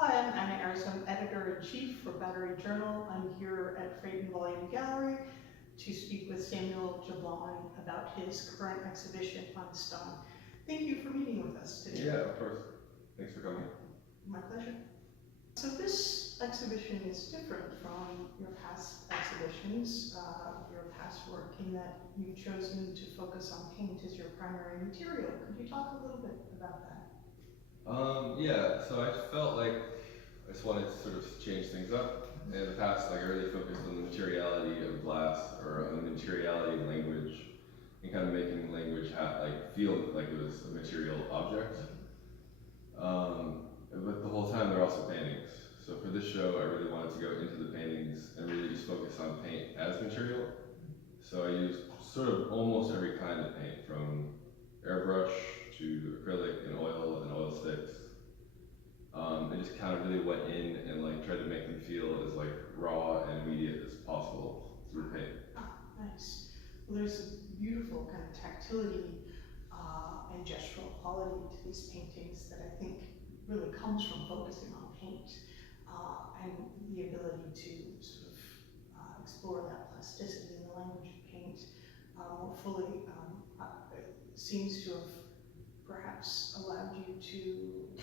Hi, I'm Anna Ehrsam, Editor-in-Chief for Battery Journal. I'm here at Freight and Volume Gallery to speak with Samuel Jablon about his current exhibition, Unstung. Thank you for meeting with us today. Yeah, of course. Thanks for coming. My pleasure. So this exhibition is different from your past exhibitions, your past work, in that you've chosen to focus on paint as your primary material. Could you talk a little bit about that? Yeah, so I felt like I just wanted to sort of change things up. In the past, like I really focused on the materiality of glass or on the materiality of language and kind of making language feel like it was a material object. But the whole time they're also paintings. So for this show, I really wanted to go into the paintings and really just focus on paint as material. So I used sort of almost every kind of paint, from airbrush to acrylic and oil sticks. I just kind of really went in and like tried to make them feel as like raw and immediate as possible through paint. Nice. Well, there's a beautiful kind of tactility and gestural quality to these paintings that I think really comes from focusing on paint and the ability to sort of explore that plasticity in the language of paint more fully. Seems to have perhaps allowed you to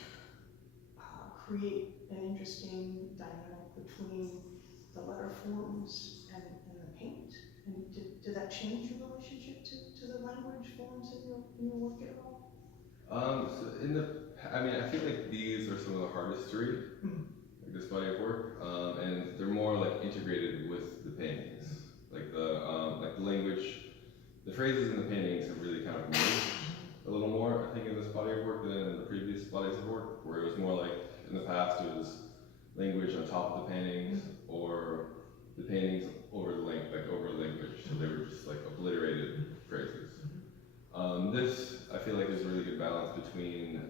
create an interesting dynamic between the letter forms and the paint. And did that change your relationship to the language forms in your work at all? I feel like these are some of the hardest to read, like this body of work, and they're more like integrated with the paintings. Like the language, the phrases in the paintings have really kind of merged a little more, I think, in this body of work than in the previous bodies of work, where it was more like in the past it was language on top of the paintings, or the paintings over the language, so they were just like obliterated phrases. This, I feel like, there's a really good balance between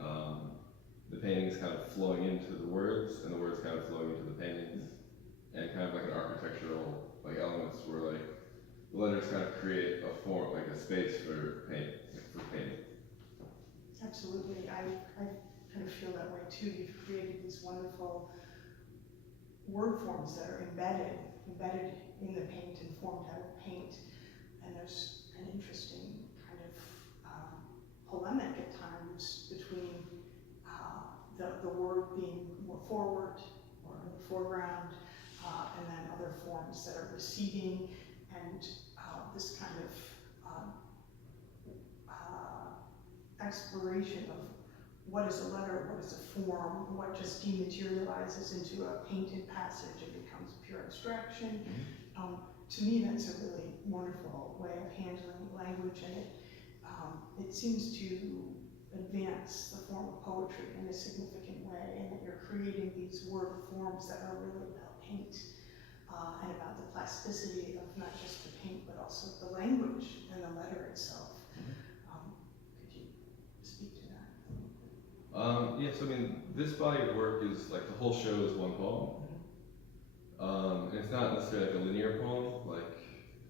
the paintings kind of flowing into the words and the words kind of flowing into the paintings, and kind of like an architectural like elements where like the letters kind of create a form, like a space for painting. Absolutely, I kind of feel that way too. You've created these wonderful word forms that are embedded in the paint and formed out of paint, and there's an interesting kind of polemic at times between the word being more forward or in the foreground, and then other forms that are receding, and this kind of exploration of what is a letter, what is a form, what just dematerializes into a painted passage and becomes pure abstraction. To me, that's a really wonderful way of handling language, and it seems to advance the form of poetry in a significant way, and that you're creating these word forms that are really about paint and about the plasticity of not just the paint, but also the language and the letter itself. Could you speak to that? Yes, I mean, this body of work is like the whole show is one poem. And it's not necessarily like a linear poem. Like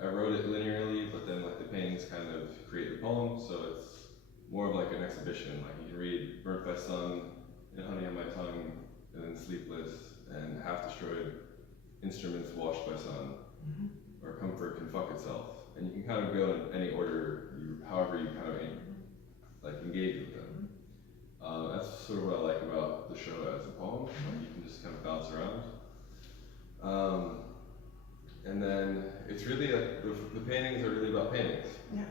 I wrote it linearly, but then like the paintings kind of create the poem, so it's more of like an exhibition. Like you can read Burnt by Sun and Honey on My Tongue, and then Sleepless and Half Destroyed Instruments Washed by Sun, or Comfort Can Fuck Itself. And you can kind of go in any order, however you kind of like engage with them. That's sort of what I like about the show as a poem. Like you can just kind of bounce around. And then it's really like the paintings are really about paintings. Yeah.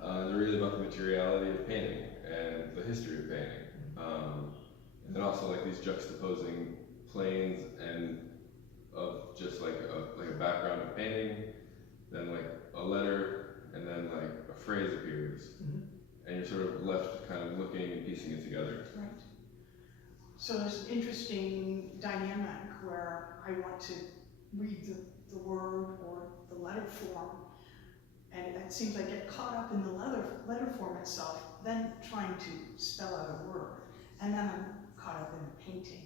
They're really about the materiality of painting and the history of painting. And then also like these juxtaposing planes and of just like a background of painting, then like a letter, and then like a phrase appears. And you're sort of left kind of looking and piecing it together. Right. So there's an interesting dynamic where I want to read the word or the letter form, and it seems like I get caught up in the letter form itself, then trying to spell out a word, and then I'm caught up in the painting,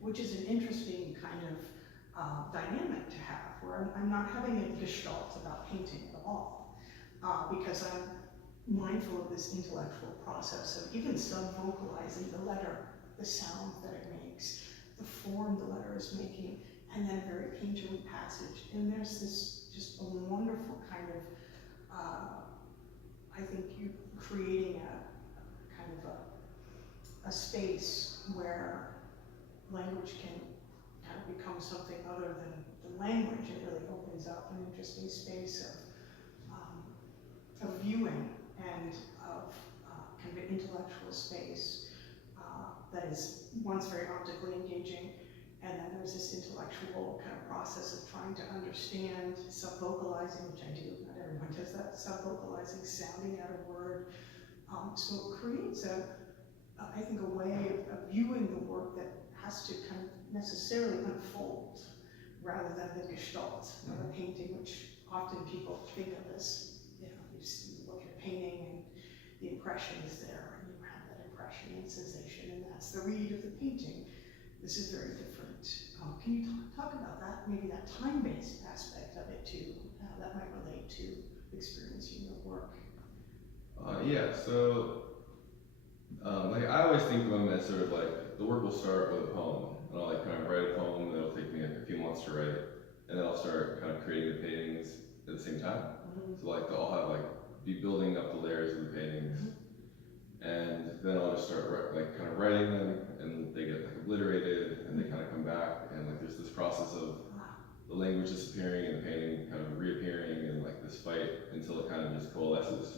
which is an interesting kind of dynamic to have, where I'm not having a gestalt about painting at all, because I'm mindful of this intellectual process of even sub-vocalizing the letter, the sound that it makes, the form is making, and then a very painterly passage. And there's this just a wonderful kind of, I think you creating a kind of a space where language can kind of become something other than the language. It really opens up an interesting space of viewing and of kind of intellectual space that is once very optically engaging, and then there's this intellectual kind of process of trying to understand, sub-vocalizing, which I do, not everyone does that, sub-vocalizing, sounding out a word. So it creates I think a way of viewing the work that has to kind of necessarily unfold rather than the gestalt of a painting, which often people think of as, you know, you look at a painting and the impression is there, and you have that impression and sensation, and that's the read of the painting. This is very different. Can you talk about that, maybe that time-based aspect of it too, how that might relate to experiencing your work? Yeah, so like I always think of them as sort of like the work will start with a poem, and I'll like kind of write a poem, and it'll take me like a few months to write, and then I'll start kind of creating the paintings at the same time. So like I'll have like be building up the layers of the paintings, and then I'll just start like kind of writing them, and they get like obliterated, and they kind of come back, and like there's this process of the language disappearing and the painting kind of reappearing, and like this fight until it kind of just coalesces.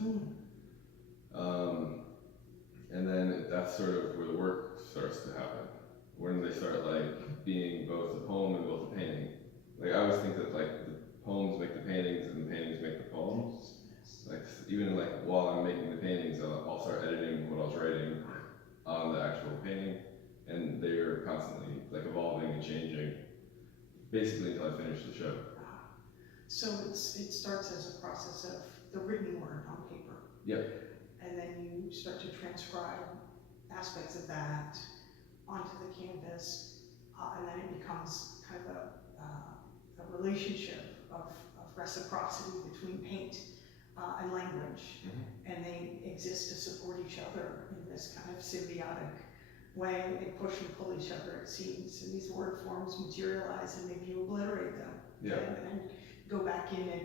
And then that's sort of where the work starts to happen, when they start like being both a poem and both a painting. Like I always think that like the poems make the paintings and the paintings make the poems. Like even like while I'm making the paintings, I'll start editing what I was writing on the actual painting, and they're constantly like evolving and changing, basically until I finish the show. So it starts as a process of the written word on paper. Yep. And then you start to transcribe aspects of that onto the canvas, and then it becomes kind of a relationship of reciprocity between paint and language, and they exist to support each other in this kind of symbiotic way. They push and pull each other, it seems, and these word forms materialize, and maybe you obliterate them, and go back in. And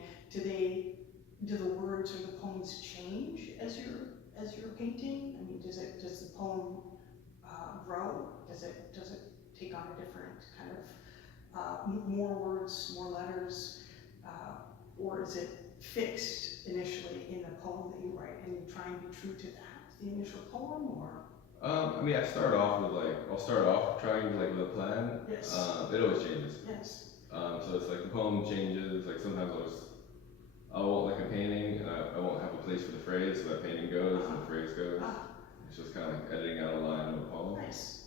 do the words or the poems change as you're painting? I mean, does the poem grow? Does it take on a different kind of more words, more letters, or is it fixed initially in the poem that you write, and you try and be true to that, the initial poem, or? I mean, I'll start off trying like with a plan. Yes. It always changes. Yes. So it's like the poem changes. Like sometimes I won't like a painting, and I won't have a place for the phrase, so that painting goes and the phrase goes. It's just kind of like editing out a line of a poem. Nice.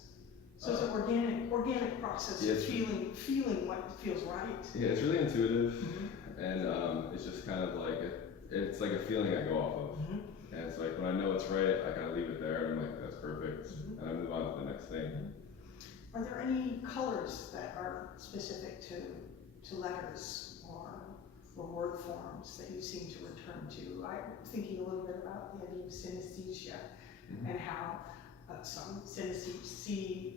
So it's an organic process of feeling what feels right. Yeah, it's really intuitive, and it's just kind of like it's like a feeling I go off of. And it's like when I know it's right, I kind of leave it there, and I'm like, that's perfect, and I move on to the next thing. Are there any colors that are specific to letters or word forms that you seem to return to? I'm thinking a little bit about the idea of synesthesia and how some synesthetes see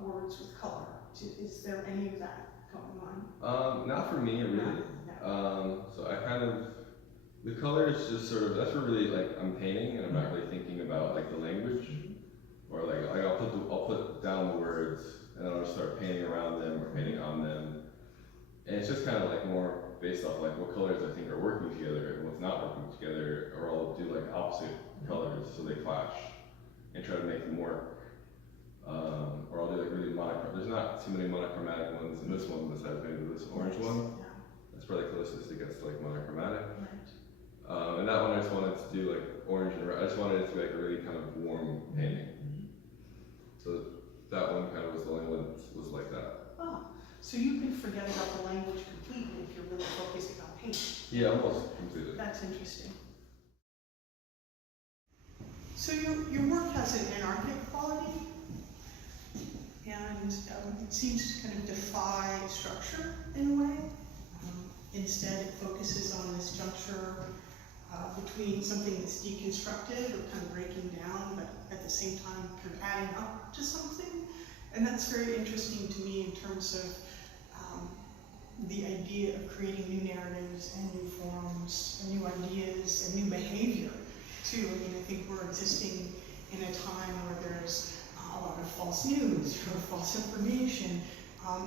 words with color. Is there any of that going on? Not for me, really. No. So I kind of, the color is just sort of, that's where really like I'm painting, and I'm not really thinking about like the language, or like I'll put down the words, and then I'll just start painting around them or painting on them, and it's just kind of like more based off like what colors I think are working together and what's not working together, or I'll do like opposite colors so they clash and try to make them work. Or I'll do like really monochromatic. There's not too many monochromatic ones in this one besides maybe this orange one. Yeah. That's probably closest it gets to like monochromatic. Right. And that one I just wanted to do like orange and red. I just wanted it to be like a really kind of warm painting. So that one kind of was the only one that was like that. Oh, so you can forget about the language completely if you're really focusing on paint. Yeah, almost completely. That's interesting. So your work has an anarchic quality, and it seems to kind of defy structure in a way. Instead, it focuses on this juncture between something that's deconstructed or kind of breaking down, but at the same time kind of adding up to something. And that's very interesting to me in terms of the idea of creating new narratives and new forms and new ideas and new behavior too. I mean, I think we're existing in a time where there's a lot of false news or false information,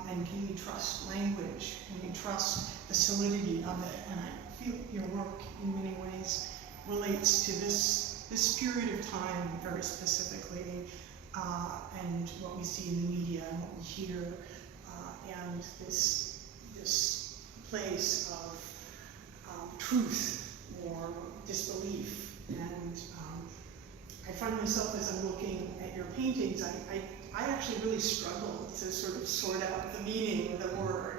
and can we trust language? Can we trust the solidity of it? And I feel your work in many ways relates to this period of time very specifically, and what we see in the media and what we hear, and this place of truth or disbelief. And I find myself, as I'm looking at your paintings, I actually really struggle to sort of sort out the meaning of the word.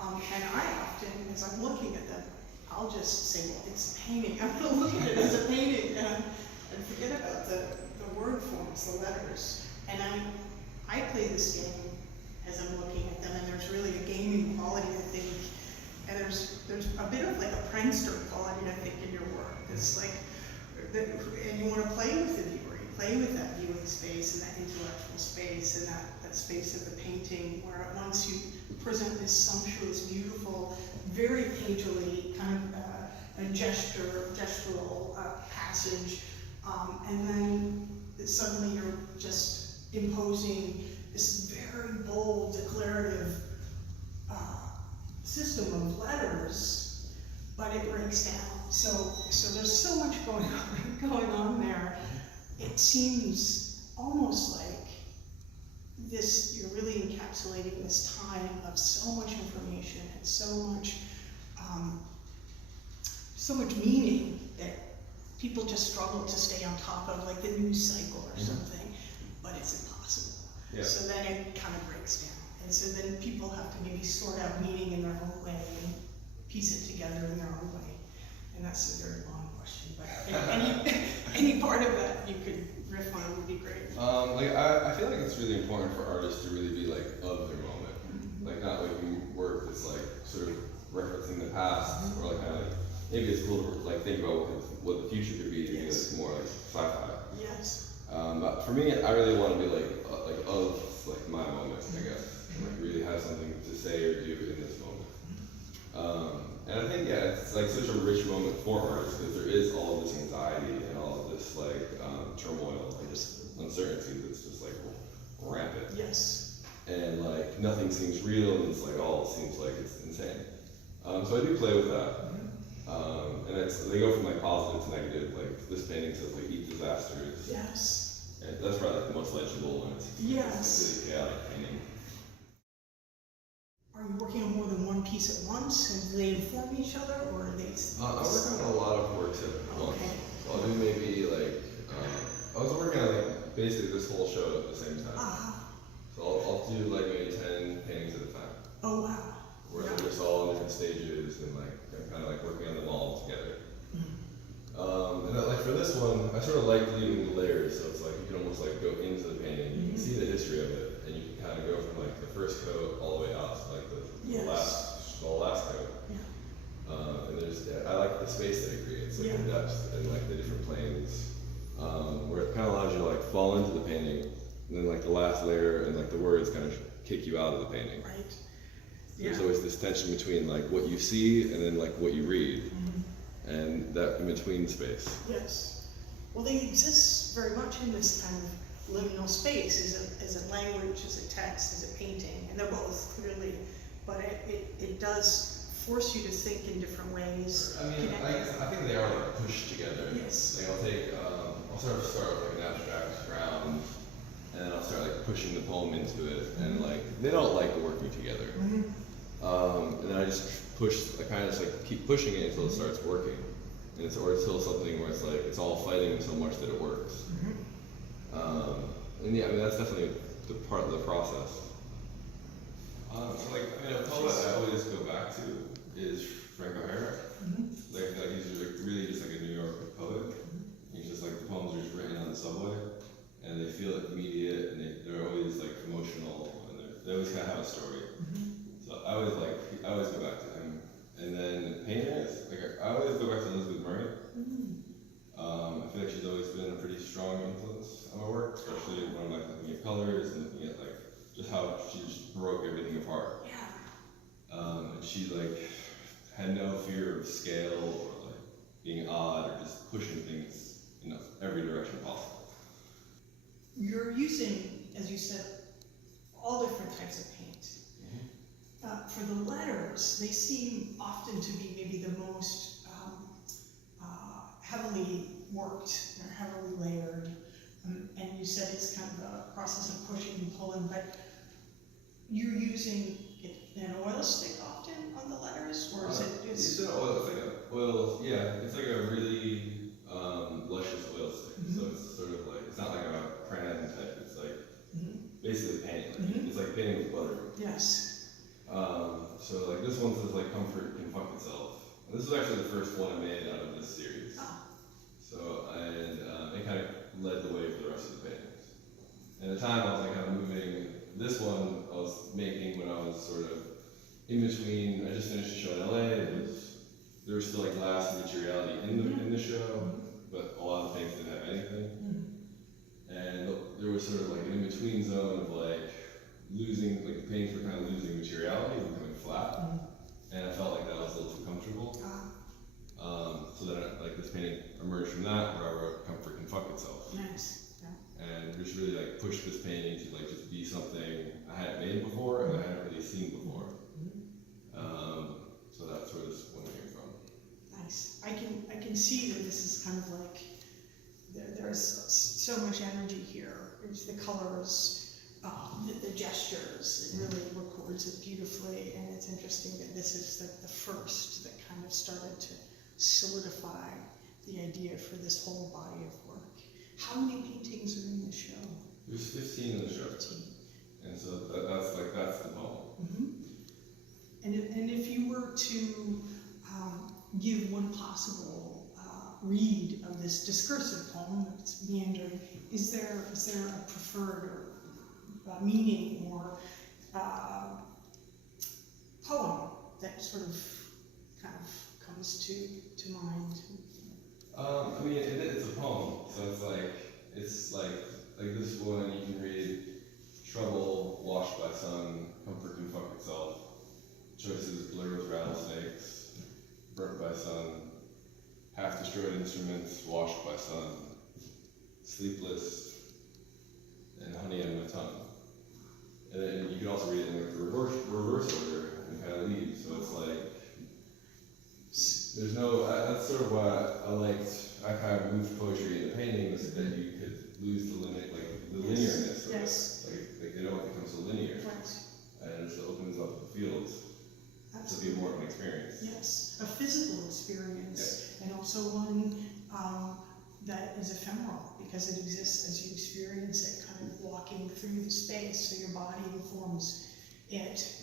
And I often, as I'm looking at them, I'll just say, well, it's a painting. I'm going to look at it as a painting and forget about the word forms, the letters. And I play this game as I'm looking at them, and there's really a gaming quality, I think. And there's a bit of like a prankster quality, I think, in your work. It's like, and you want to play with the viewer. You play with that viewing space and that intellectual space and that space of the painting, where at once you present this sumptuous, beautiful, very painterly kind of a gestural passage, and then suddenly you're just imposing this very bold, declarative system of letters, but it breaks down. So there's so much going on there. It seems almost like this, you're really encapsulating this time of so much information and so much meaning that people just struggle to stay on top of, like the news cycle or something, but it's impossible. Yeah. So then it kind of breaks down. And so then people have to maybe sort out meaning in their own way and piece it together in their own way. And that's a very long question, but any part of that you could riff on would be great. I feel like it's really important for artists to really be like of their moment. Like not making work that's like sort of referencing the past, or like kind of like, maybe it's cool to like think about what the future could be, to be like more like sci-fi. Yes. But for me, I really want to be like of like my moment, I guess. Like really have something to say or do in this moment. And I think, yeah, it's like such a rich moment for artists, because there is all of this anxiety and all of this like turmoil and just uncertainty that's just like rampant. Yes. And like nothing seems real, and it's like all seems like it's insane. So I do play with that. And they go from like positive to negative. Like this painting says like eat disasters. Yes. And that's probably like the most legible one. It's really chaotic painting. Are you working on more than one piece at once, and do they inform each other, or are they? I work on a lot of works at once. So I'll do maybe like, I was working on like basically this whole show at the same time. So I'll do like maybe 10 paintings at a time. Oh wow. Where they're just all in different stages, and like I'm kind of like working on them all together. And then, like for this one, I sort of like leaving the layers, so it's like you can almost like go into the painting, you can see the history of it, and you can kind of go from like the first coat all the way out to like the last coat. And I like the space that it creates, like the depth and like the different planes, where it kind of allows you to like fall into the painting, and then like the last layer and like the words kind of kick you out of the painting. Right. There's always this tension between like what you see and then like what you read, and that in between space. Yes. Well, they exist very much in this kind of liminal space, as a language, as a text, as a painting, and they're both clearly, but it does force you to think in different ways. I mean, I think they are like pushed together. Yes. Like I'll sort of start with like an abstract ground, and then I'll start like pushing the poem into it, and like they don't like working together. And then I kind of just like keep pushing it until it starts working, and or until something where it's like it's all fighting so much that it works. And yeah, I mean that's definitely the part of the process. So like, I mean, a poet I always go back to is Frank O'Hara. Like he's like really just like a New York poet. He's just like the poems are just written on the subway, and they feel immediate, and they're always like emotional, and they always kind of have a story. So I always go back to him. And then painters, like I always go back to Elizabeth Murray. I feel like she's always been a pretty strong influence on my work, especially when I'm like looking at colors and looking at like just how she just broke everything apart. Yeah. And she like had no fear of scale or like being odd or just pushing things in every direction possible. You're using, as you said, all different types of paint. For the letters, they seem often to be maybe the most heavily worked or heavily layered. And you said it's kind of a process of pushing and pulling, but you're using an oil stick often on the letters, or is it? It's an oil. It's like an oil. Yeah, it's like a really luscious oil stick. So it's sort of like it's not like a crayon type. It's like basically painting. Like, it's like painting with butter. Yes. So like this one says like comfort can fuck itself. And this was actually the first one I made out of this series. So and it kind of led the way for the rest of the paintings. And at the time I was like kind of moving. This one I was making when I was sort of in between. I just finished a show in LA. There was still like glass and materiality in the show, but a lot of things didn't have anything. And there was sort of like an in-between zone of like losing, like the paintings were kind of losing materiality and becoming flat. And I felt like that was a little too comfortable. So then like this painting emerged from that where I wrote comfort can fuck itself. Nice. Yeah. And just really like pushed this painting to like just be something I hadn't made before and I hadn't really seen before. So that's where this one came from. Nice. I can see that this is kind of like there's so much energy here. There's the colors, the gestures. It really records it beautifully, and it's interesting that this is the first that kind of started to solidify the idea for this whole body of work. How many paintings are in the show? There's 15 in the show. 15. And so that's the poem. And if you were to give one possible read of this discursive poem that's meandering, is there a preferred or meaning or poem that sort of kind of comes to mind? I mean, it's a poem, so it's like this one you can read: trouble washed by sun, comfort can fuck itself, choices blur with rattlesnakes, burnt by sun, half destroyed instruments washed by sun, sleepless, and honey on my tongue. And then you can also read it in like the reverse order and kind of leave. So it's like there's no. That's sort of why I kind of moved poetry into painting, so that you could lose the limit, like the linearness of it. Like they don't become so linear, and it just opens up the fields to be more of an experience. Yes, a physical experience, and also one that is ephemeral because it exists as you experience it, kind of walking through the space, so your body informs it,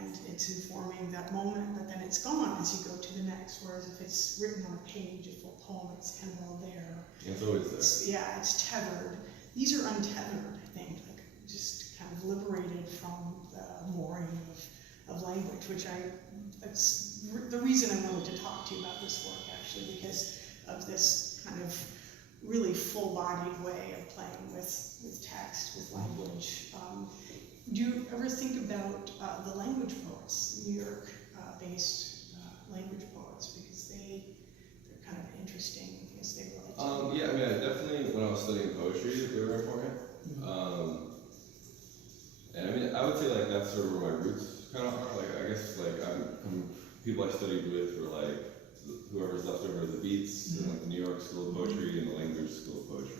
and it's informing that moment, but then it's gone as you go to the next, whereas if it's written on a page, a full poem, it's kind of all there. It's always there. It's tethered. These are untethered, I think, like just kind of liberated from the mooring of language, which that's the reason I wanted to talk to you about this work, actually, because of this kind of really full-bodied way of playing with text, with language. Do you ever think about the language poets, New York-based language poets, because they're kind of interesting as they relate to yeah, I mean, I definitely, when I was studying poetry, they were important. And I mean, I would say like that's sort of where my roots kind of are. Like, I guess like people I studied with were like whoever's left over of the Beats and like the New York School of Poetry and the Language School of Poetry.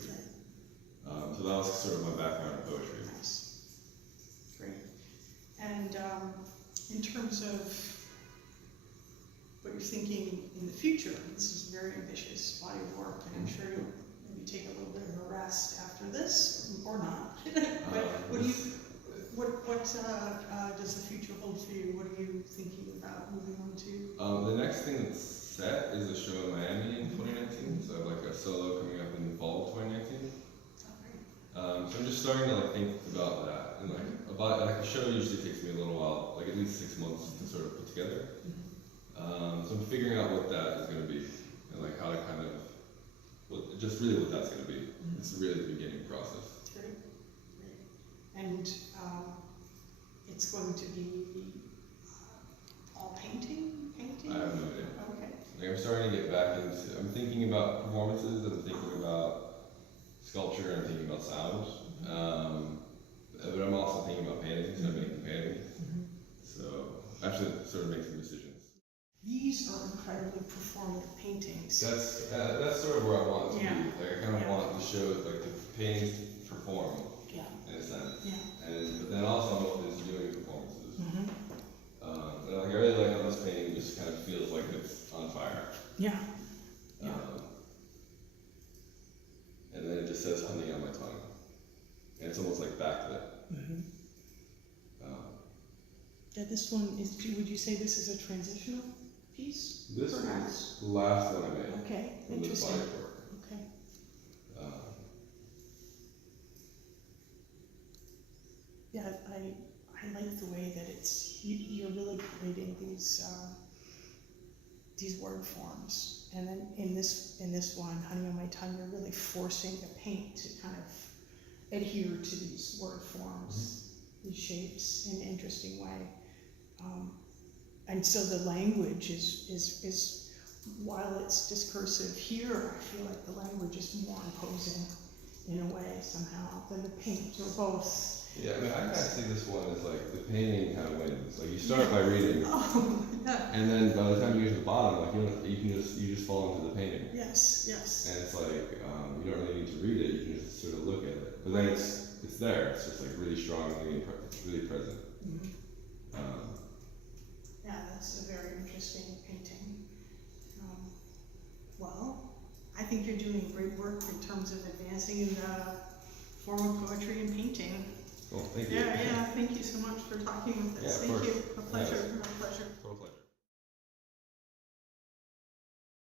So that was sort of my background in poetry. Nice. Great. And in terms of what you're thinking in the future, this is a very ambitious body of work, and I'm sure you'll maybe take a little bit of a rest after this, or not. But what does the future hold for you? What are you thinking about moving on to? The next thing that's set is a show in Miami in 2019. So I have like a solo coming up in the fall of 2019. So I'm just starting to like think about that, and like a show usually takes me a little while, like at least 6 months to sort of put together. So I'm figuring out what that is going to be, and like how to kind of, just really what that's going to be. It's really the beginning process. Great. And it's going to be all painting? I have no idea. Okay. Like I'm starting to get back into, I'm thinking about performances, I'm thinking about sculpture, I'm thinking about sound. But I'm also thinking about paintings, I'm making paintings. So I have to sort of make some decisions. These are incredibly performative paintings. That's sort of where I want it to Yeah. be. Like I kind of Yeah. want to show like the paintings perform Yeah. in a sense. Yeah. But then also I'm open to doing performances. Mm-hmm. And like I really like how this painting just kind of feels like it's on fire. Yeah. Yeah. And then it just says honey on my tongue. And it's almost like backlit. Mm-hmm. Yeah, this one is, would you say this is a transitional piece? This perhaps? is the last one I made. Okay, From this interesting. body work. Okay. Yeah, I like the way that it's, you're really creating these word forms. And then in this one, honey on my tongue, you're really forcing the paint to kind of adhere to these word forms, these shapes in an interesting way. And so the language is while it's discursive here, I feel like the language is more imposing in a way somehow than the paint, or both. Yeah, I mean, I kind of see this one as like the painting kind of wins. Like you start by reading, and then by the time you get to the bottom, like you just fall into the painting. Yes, yes. And it's like you don't really need to read it; you can just sort of look at it. But then it's there. It's just like really strongly, it's really present. Mm-hmm. Yeah, that's a very interesting painting. Well, I think you're doing great work in terms of advancing in the form of poetry and painting. Cool, thank you. Yeah, thank you so much for talking with us. Yeah, of Thank course. you. A pleasure, Yes. a pleasure.